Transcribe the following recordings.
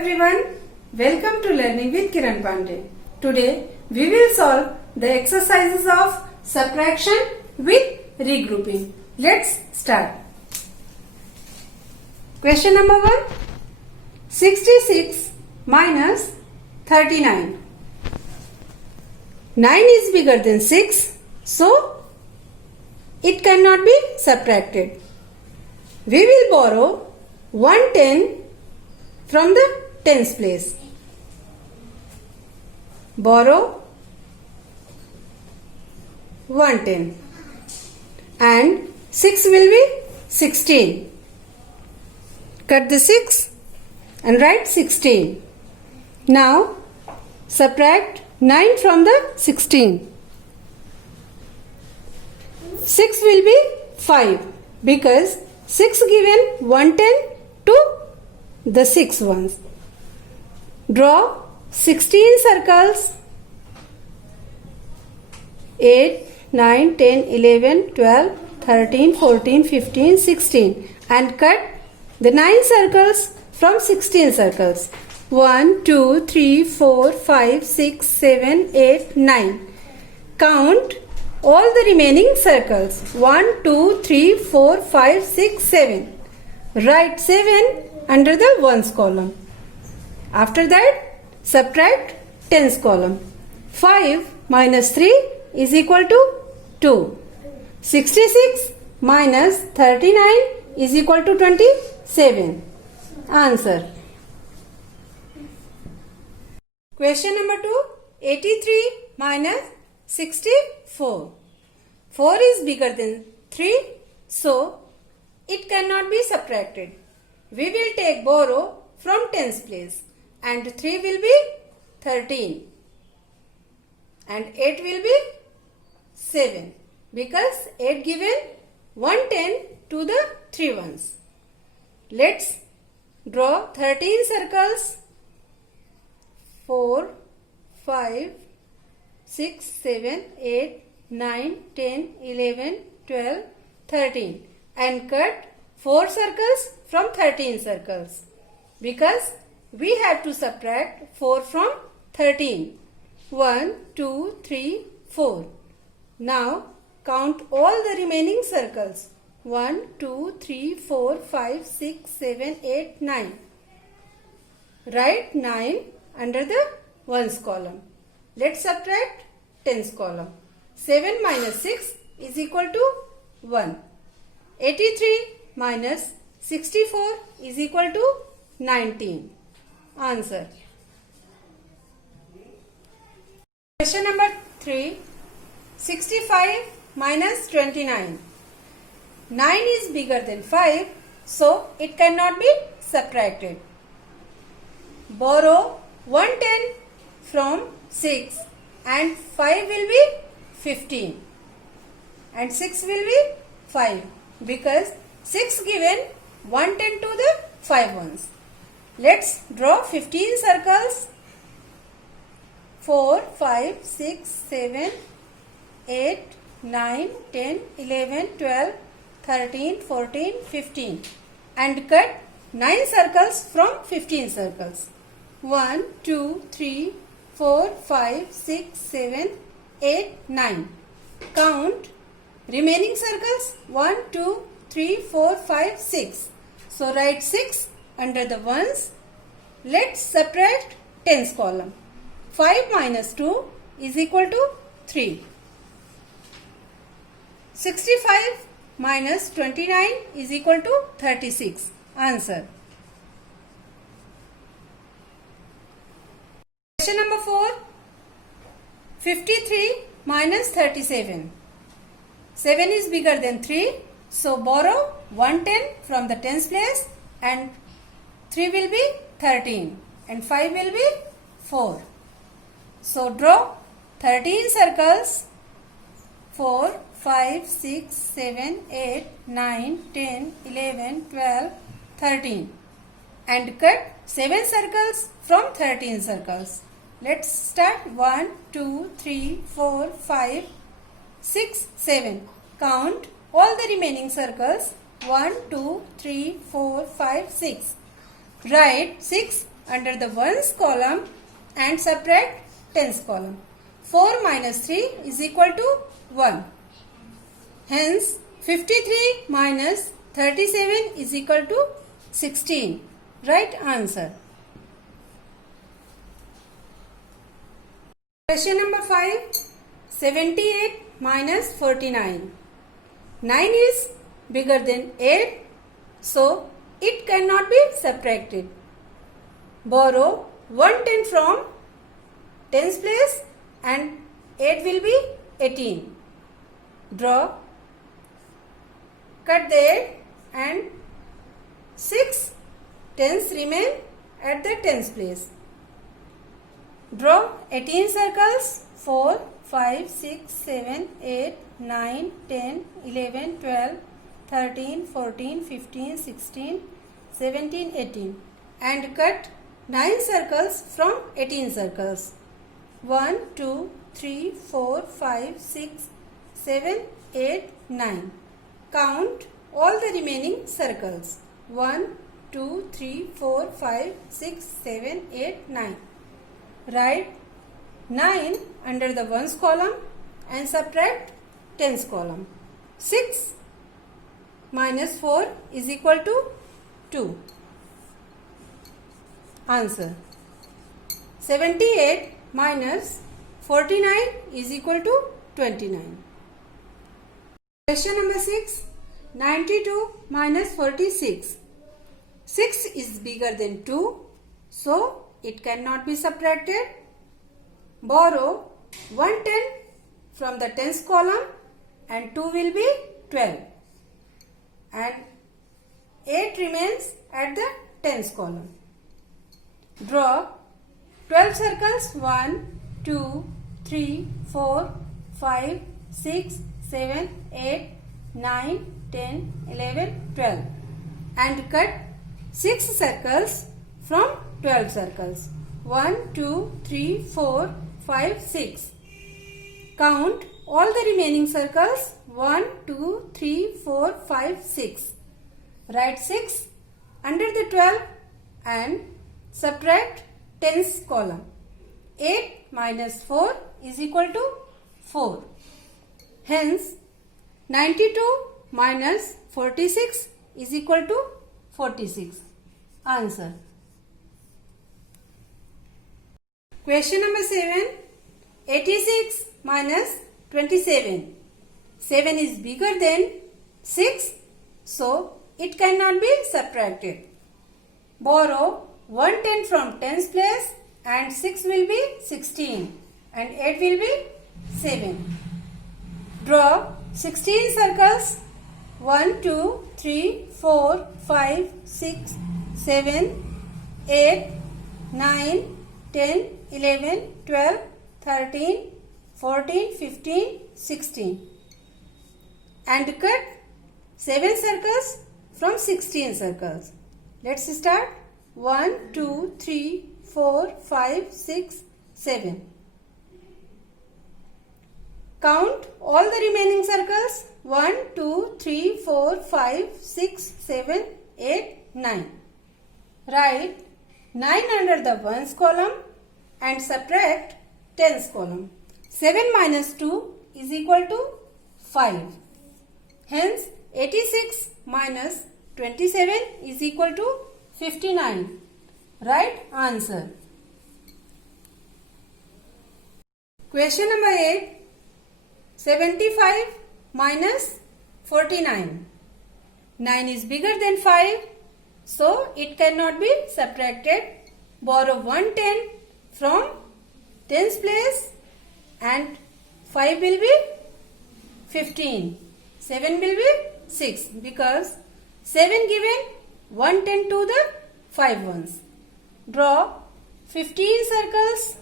everyone, welcome to Learning with Kiran Pandey. Today we will solve the exercises of subtraction with regrouping. Let's start. Question number 1. 66 minus 39. 9 is bigger than 6, so it cannot be subtracted. We will borrow 110 from the tens place. Borrow 110 and 6 will be 16. Cut the 6 and write 16. Now subtract 9 from the 16. 6 will be 5 because 6 given 110 to the 6 ones. Draw 16 circles. 8, 9, 10, 11, 12, 13, 14, 15, 16 and cut the 9 circles from 16 circles. 1, 2, 3, 4, 5, 6, 7, 8, 9. Count all the remaining circles. 1, 2, 3, 4, 5, 6, 7. Write 7 under the ones column. After that, subtract tens column. 5 minus 3 is equal to 2. 66 minus 39 is equal to 27. Answer. Question number 2. 83 minus 64. 4 is bigger than 3, so it cannot be subtracted. We will take borrow from tens place and 3 will be 13 and 8 will be 7 because 8 given 110 to the 3 ones. Let's draw 13 circles. 4, 5, 6, 7, 8, 9, 10, 11, 12, 13 and cut 4 circles from 13 circles because we have to subtract 4 from 13. 1, 2, 3, 4. Now count all the remaining circles. 1, 2, 3, 4, 5, 6, 7, 8, 9. Write 9 under the ones column. Let's subtract tens column. 7 minus 6 is equal to 1. 83 minus 64 is equal to 19. Answer. Question number 3. 65 minus 29. 9 is bigger than 5, so it cannot be subtracted. Borrow 110 from 6 and 5 will be 15 and 6 will be 5 because 6 given 110 to the 5 ones. Let's draw 15 circles. 4, 5, 6, 7, 8, 9, 10, 11, 12, 13, 14, 15 and cut 9 circles from 15 circles. 1, 2, 3, 4, 5, 6, 7, 8, 9. Count remaining circles. 1, 2, 3, 4, 5, 6. So write 6 under the ones. Let's subtract tens column. 5 minus 2 is equal to 3. 65 minus 29 is equal to 36. Answer. Question number 4. 53 minus 37. 7 is bigger than 3. So borrow 110 from the tens place and 3 will be 13 and 5 will be 4. So draw 13 circles. 4, 5, 6, 7, 8, 9, 10, 11, 12, 13 and cut 7 circles from 13 circles. Let's start 1, 2, 3, 4, 5, 6, 7. Count all the remaining circles. 1, 2, 3, 4, 5, 6. Write 6 under the ones column and subtract tens column. 4 minus 3 is equal to 1. Hence 53 minus 37 is equal to 16. Right answer. Question number 5. 78 minus 49. 9 is bigger than 8, so it cannot be subtracted. Borrow 110 from tens place and 8 will be 18. Draw, cut the 8 and 6 tens remain at the tens place. Draw 18 circles. 4, 5, 6, 7, 8, 9, 10, 11, 12, 13, 14, 15, 16, 17, 18 and cut 9 circles from 18 circles. 1, 2, 3, 4, 5, 6, 7, 8, 9. Count all the remaining circles. 1, 2, 3, 4, 5, 6, 7, 8, 9. Write 9 under the ones column and subtract tens column. 6 minus 4 is equal to 2. Answer. 78 minus 49 is equal to 29. Question number 6. 92 minus 46. 6 is bigger than 2, so it cannot be subtracted. Borrow 110 from the tens column and 2 will be 12 and 8 remains at the tens column. Draw 12 circles. 1, 2, 3, 4, 5, 6, 7, 8, 9, 10, 11, 12 and cut 6 circles from 12 circles. 1, 2, 3, 4, 5, 6. Count all the remaining circles. 1, 2, 3, 4, 5, 6. Write 6 under the 12 and subtract tens column. 8 minus 4 is equal to 4. Hence 92 minus 46 is equal to 46. Answer. Question number 7. 86 minus 27. 7 is bigger than 6, so it cannot be subtracted. Borrow 110 from tens place and 6 will be 16 and 8 will be 7. Draw 16 circles. 1, 2, 3, 4, 5, 6, 7, 8, 9, 10, 11, 12, 13, 14, 15, 16 and cut 7 circles from 16 circles. Let's start. 1, 2, 3, 4, 5, 6, 7. Count all the remaining circles. 1, 2, 3, 4, 5, 6, 7, 8, 9. Write 9 under the ones column and subtract tens column. 7 minus 2 is equal to 5. Hence 86 minus 27 is equal to 59. Right answer. Question number 8. 75 minus 49. 9 is bigger than 5, so it cannot be subtracted. Borrow 110 from tens place and 5 will be 15. 7 will be 6 because 7 given 110 to the 5 ones. Draw 15 circles.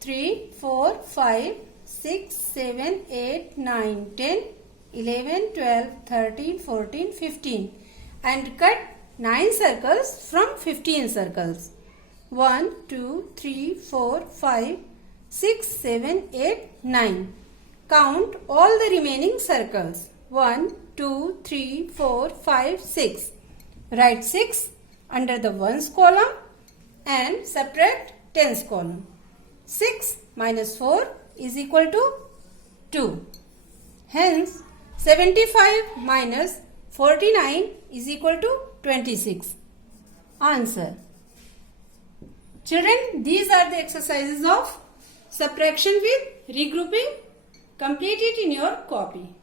3, 4, 5, 6, 7, 8, 9, 10, 11, 12, 13, 14, 15 and cut 9 circles from 15 circles. 1, 2, 3, 4, 5, 6, 7, 8, 9. Count all the remaining circles. 1, 2, 3, 4, 5, 6. Write 6 under the ones column and subtract tens column. 6 minus 4 is equal to 2. Hence, 75 minus 49 is equal to 26. Answer. Children, these are the exercises of subtraction with regrouping. Complete it in your copy.